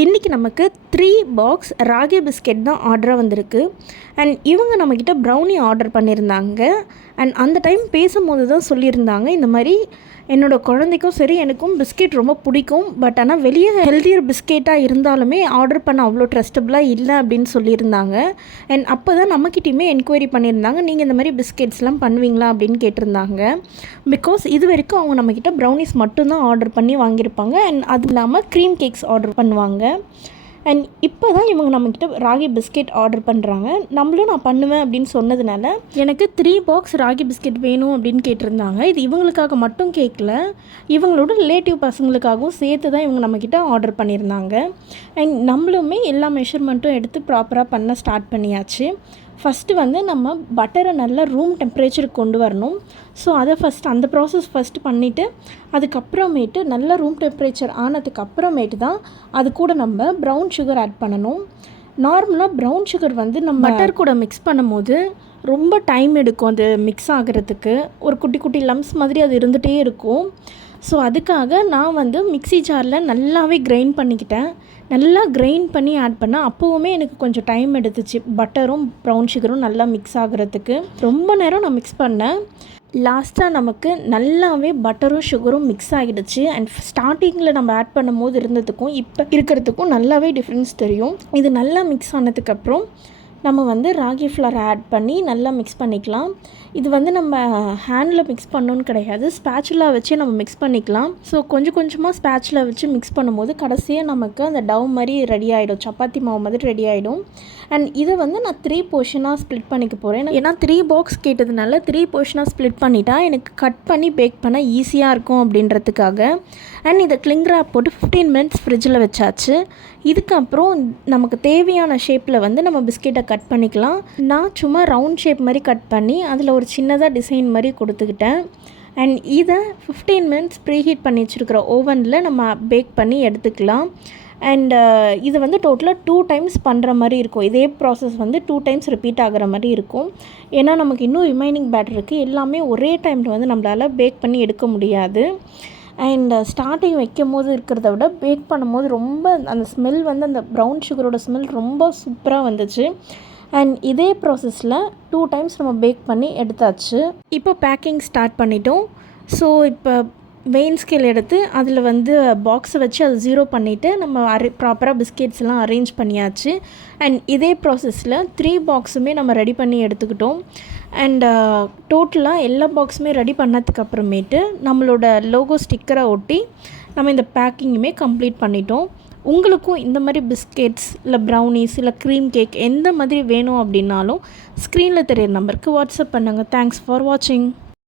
இன்றைக்கி நமக்கு 3 box ragi biscuit தான் ஆர்டராக வந்திருக்கு. அண்ட் இவங்க நம்மக்கிட்ட ப்ரௌனி ஆர்டர் பண்ணியிருந்தாங்க. அண்ட் அந்த டைம் பேசும்போது தான் சொல்லியிருந்தாங்க, இந்த மாதிரி என்னோடய குழந்தைக்கும் சரி எனக்கும் பிஸ்கெட் ரொம்ப பிடிக்கும். பட் ஆனால் வெளியே ஹெல்த்தியர் பிஸ்கெட்டாக இருந்தாலுமே ஆர்டர் பண்ண அவ்வளோ ட்ரஸ்டபுளாக இல்லை அப்படின்னு சொல்லியிருந்தாங்க. அண்ட் அப்போ தான் நம்மக்கிட்டையுமே என்கொயரி பண்ணியிருந்தாங்க, நீங்கள் இந்த மாதிரி பிஸ்கெட்ஸ்லாம் பண்ணுவீங்களா அப்படின்னு கேட்டிருந்தாங்க. பிகாஸ் இது வரைக்கும் அவங்க நம்மக்கிட்ட ப்ரௌனிஸ் மட்டும்தான் ஆர்டர் பண்ணி வாங்கியிருப்பாங்க. அண்ட் அது இல்லாமல் க்ரீம் கேக்ஸ் ஆர்டர் பண்ணுவாங்க. அண்ட் இப்போ தான் இவங்க நம்மக்கிட்ட ராகி பிஸ்கெட் ஆர்டர் பண்ணுறாங்க. நம்மளும் நான் பண்ணுவேன் அப்படின்னு சொன்னதுனால எனக்கு 3 பாக்ஸ் ராகி பிஸ்கெட் வேணும் அப்படின்னு கேட்டிருந்தாங்க. இது இவங்களுக்காக மட்டும் கேட்கல, இவங்களோட ரிலேட்டிவ் பசங்களுக்காகவும் சேர்த்து தான் இவங்க நம்மக்கிட்ட ஆர்டர் பண்ணியிருந்தாங்க. அண்ட் நம்மளுமே எல்லா மெஷர்மெண்ட்டும் எடுத்து ப்ராப்பராக பண்ண ஸ்டார்ட் பண்ணியாச்சு. ஃபஸ்ட்டு வந்து நம்ம பட்டரை நல்லா ரூம் டெம்பரேச்சருக்கு கொண்டு வரணும். ஸோ அதை அந்த ப்ராசஸ் ஃபஸ்ட்டு பண்ணிவிட்டு அதுக்கப்புறமேட்டு நல்லா ரூம் டெம்பரேச்சர் ஆனதுக்கப்புறமேட்டு தான் அது கூட நம்ம ப்ரௌன் சுகர் ஆட் பண்ணணும். நார்மலாக ப்ரௌன் சுகர் வந்து நம்ம பட்டர் கூட மிக்ஸ் பண்ணும்போது ரொம்ப டைம் எடுக்கும் அது மிக்ஸ் ஆகிறதுக்கு. ஒரு குட்டி குட்டி லம்ஸ் மாதிரி அது இருந்துகிட்டே இருக்கும். ஸோ அதுக்காக நான் வந்து மிக்ஸி ஜாரில் நல்லாவே கிரைண்ட் பண்ணிக்கிட்டேன். நல்லா கிரைண்ட் பண்ணி ஆட் பண்ணேன். அப்போவுமே எனக்கு கொஞ்சம் டைம் எடுத்துச்சு பட்டரும் ப்ரௌன் சுகரும் நல்லா மிக்ஸ் ஆகிறதுக்கு. ரொம்ப நேரம் நான் மிக்ஸ் பண்ணேன். லாஸ்ட்டாக நமக்கு நல்லாவே பட்டரும் சுகரும் மிக்ஸ் ஆகிடுச்சு. அண்ட் ஸ்டார்டிங்கில் நம்ம ஆட் பண்ணும்போது இருந்ததுக்கும் இப்போ இருக்கிறதுக்கும் நல்லாவே டிஃப்ரென்ஸ் தெரியும். இது நல்லா மிக்ஸ் ஆனதுக்கப்புறம் நம்ம வந்து ராகி ஃப்ளவர் ஆட் பண்ணி நல்லா மிக்ஸ் பண்ணிக்கலாம். இது வந்து நம்ம ஹேண்டில் மிக்ஸ் பண்ணணுன்னு கிடையாது, ஸ்பேச்சுலா வச்சு நம்ம மிக்ஸ் பண்ணிக்கலாம். ஸோ கொஞ்சம் கொஞ்சமாக ஸ்பேச்சுலா வச்சு மிக்ஸ் பண்ணும்போது கடைசியாக நமக்கு அந்த டவ் மாதிரி ரெடி ஆகிடும், சப்பாத்தி மாவு மாதிரி ரெடி ஆகிடும். அண்ட் இதை வந்து நான் 3 போர்ஷனாக ஸ்ப்ளிட் பண்ணிக்க போகிறேன். ஏன்னா 3 பாக்ஸ் கேட்டதுனால 3 போர்ஷனாக ஸ்ப்ளிட் பண்ணிட்டா எனக்கு கட் பண்ணி பேக் பண்ண ஈஸியாக இருக்கும் அப்படின்றதுக்காக. அண்ட் இதை கிளிங் ராப் போட்டு 15 மினிட்ஸ் ஃப்ரிட்ஜில் வச்சாச்சு. இதுக்கப்புறம் நமக்கு தேவையான ஷேப்பில் வந்து நம்ம பிஸ்கெட்டை கட் பண்ணிக்கலாம். நான் சும்மா ரவுண்ட் ஷேப் மாதிரி கட் பண்ணி அதில் ஒரு சின்னதாக டிசைன் மாதிரி கொடுத்துக்கிட்டேன். அண்ட் இதை 15 மினிட்ஸ் ப்ரீஹீட் பண்ணி வச்சுருக்கிற ஓவனில் நம்ம பேக் பண்ணி எடுத்துக்கலாம். அண்ட் இது வந்து டோட்டலாக 2 டைம்ஸ் பண்ணுற மாதிரி இருக்கும். இதே ப்ராசஸ் வந்து 2 டைம்ஸ் ரிப்பீட் ஆகிற மாதிரி இருக்கும். ஏன்னா நமக்கு இன்னும் ரிமைனிங் பேட்டர் இருக்குது. எல்லாமே ஒரே டைமில் வந்து நம்மளால் பேக் பண்ணி எடுக்க முடியாது. அண்ட் ஸ்டார்டிங் வைக்கும் போது இருக்கிறத விட பேக் பண்ணும்போது ரொம்ப அந்த ஸ்மெல் வந்து அந்த ப்ரௌன் சுகரோட ஸ்மெல் ரொம்ப சூப்பராக வந்துச்சு. அண்ட் இதே ப்ராசஸில் 2 டைம்ஸ் நம்ம பேக் பண்ணி எடுத்தாச்சு. இப்போ பேக்கிங் ஸ்டார்ட் பண்ணிட்டோம். ஸோ இப்போ வெயின் ஸ்கேல் எடுத்து அதில் வந்து பாக்ஸை வச்சு அதை 0 பண்ணிவிட்டு நம்ம ப்ராப்பராக பிஸ்கெட்ஸ்லாம் அரேஞ்ச் பண்ணியாச்சு. அண்ட் இதே ப்ராசஸில் 3 பாக்ஸுமே நம்ம ரெடி பண்ணி எடுத்துக்கிட்டோம். அண்ட் டோட்டலாக எல்லா பாக்ஸுமே ரெடி பண்ணதுக்கப்புறமேட்டு நம்மளோட லோகோ ஸ்டிக்கரை ஒட்டி நம்ம இந்த பேக்கிங்குமே கம்ப்ளீட் பண்ணிட்டோம். உங்களுக்கும் இந்த மாதிரி பிஸ்கெட்ஸ் இல்லை ப்ரௌனிஸ் இல்லை க்ரீம் கேக் எந்த மாதிரி வேணும் அப்படின்னாலும் ஸ்க்ரீனில் தெரியிற நம்பருக்கு வாட்ஸ்அப் பண்ணுங்கள். தேங்க்ஸ் ஃபார் வாட்சிங்.